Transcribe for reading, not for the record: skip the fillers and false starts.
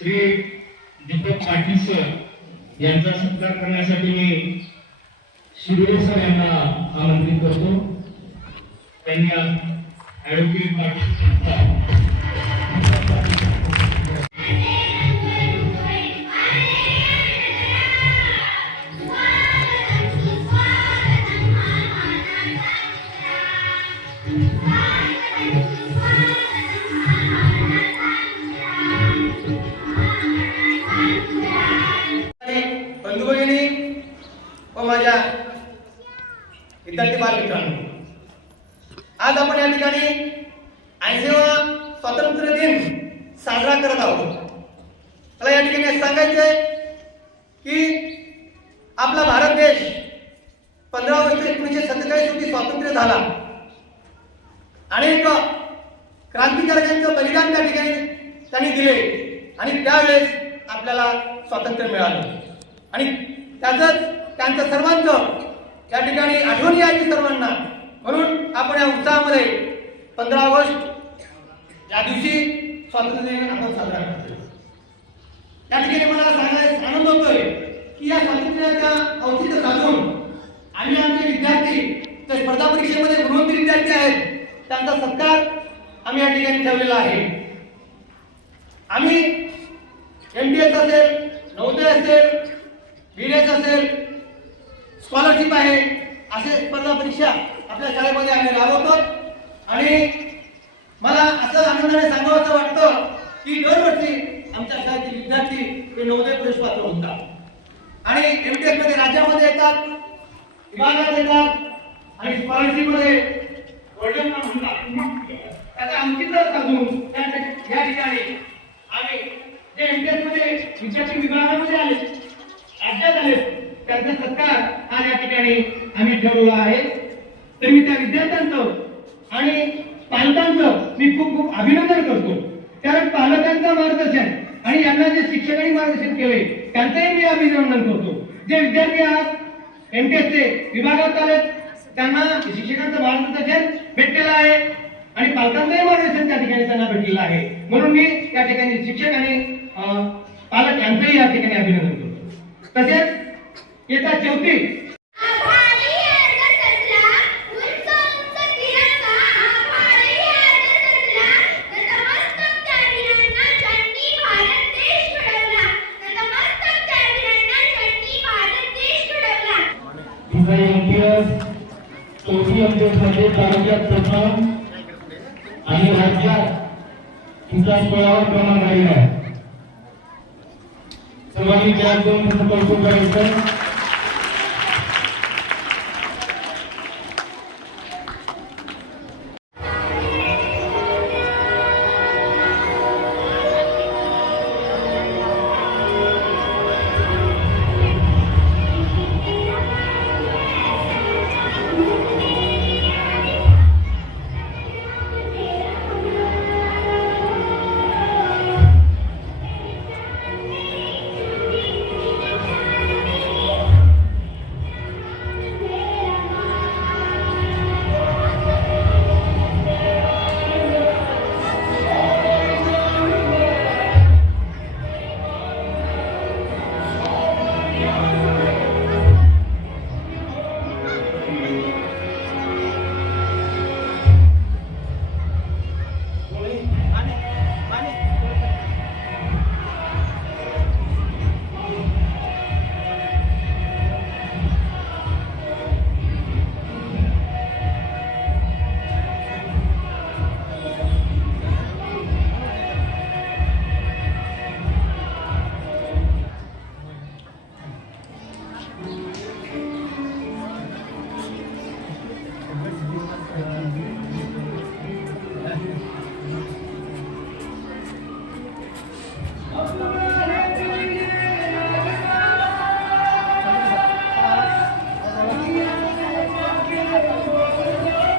Shri Deepak Patil sir यांचा सत्कार करण्यासाठी मी शिरोळे सर यांना आमंत्रित करतो। त्यांनी ॲडव्होकेट पाटील संस्था बंधू भगिनी व माझ्या विद्यार्थी बालमित्रांनो, आज आपण या ठिकाणी 80वा स्वातंत्र्य दिन साजरा करत आहोत। मला या ठिकाणी सांगायचंय की आपला भारत देश 15 ऑगस्ट 1947 रोजी स्वातंत्र्य झाला। अनेक क्रांतिकारकांचं बलिदान त्या ठिकाणी त्यांनी दिले आणि त्यावेळेस आपल्याला स्वातंत्र्य मिळालं आणि त्यांचं सर्वांचं या ठिकाणी आठवण यायची सर्वांना, म्हणून आपण या उत्साहामध्ये 15 ऑगस्ट या दिवशी स्वातंत्र्य दिन आपण साजरा करतो। या ठिकाणी मला सांगायचा आनंद होतोय की या स्वातंत्र्याच्या औचित्य साधून आम्ही आमचे विद्यार्थी ते स्पर्धा परीक्षेमध्ये गुणवंत विद्यार्थी आहेत, त्यांचा सत्कार आम्ही या ठिकाणी ठेवलेला आहे। आम्ही MTS असेल, नवोदय असेल, BDS असेल, स्कॉलरशिप आहे, असे स्पर्धा परीक्षा आपल्या शाळेमध्ये आम्ही राबवतो आणि मला असं आनंदाने सांगावंसं वाटतं की दरवर्षी आमच्या शाळेतील विद्यार्थी हे नवोदय पुरस्कार पात्र होतात आणि MTS मध्ये राज्यामध्ये येतात, विभागात येतात आणि स्कॉलरशिप मध्ये गोल्डन म्हणतात। त्याचा अंकित साधून या ठिकाणी आम्ही जे MTS मध्ये विद्यार्थी विभागामध्ये आले, राज्यात आले, त्यांचा सत्कार हा या ठिकाणी आम्ही ठेवलेला आहे। तर मी त्या विद्यार्थ्यांचं आणि पालकांचं मी खूप खूप अभिनंदन करतो, कारण पालकांचं मार्गदर्शन आणि यांना जे शिक्षकांनी मार्गदर्शन केले त्यांचंही मी अभिनंदन करतो। जे विद्यार्थी आज MTS चे विभागात आले त्यांना शिक्षकांचं मार्गदर्शन भेटलेलं आहे आणि पालकांचंही मार्गदर्शन त्या ठिकाणी त्यांना भेटलेलं आहे, म्हणून मी या ठिकाणी शिक्षक आणि पालक यांचंही या ठिकाणी अभिनंदन करतो। तसेच येत्या 34 मध्ये तालुक्यात प्रथम आणि राज्यात तिसऱ्या क्रमांकावर क्रमांक राहिला आहे। सर्वांनी त्या दोन कौतुक करायचं।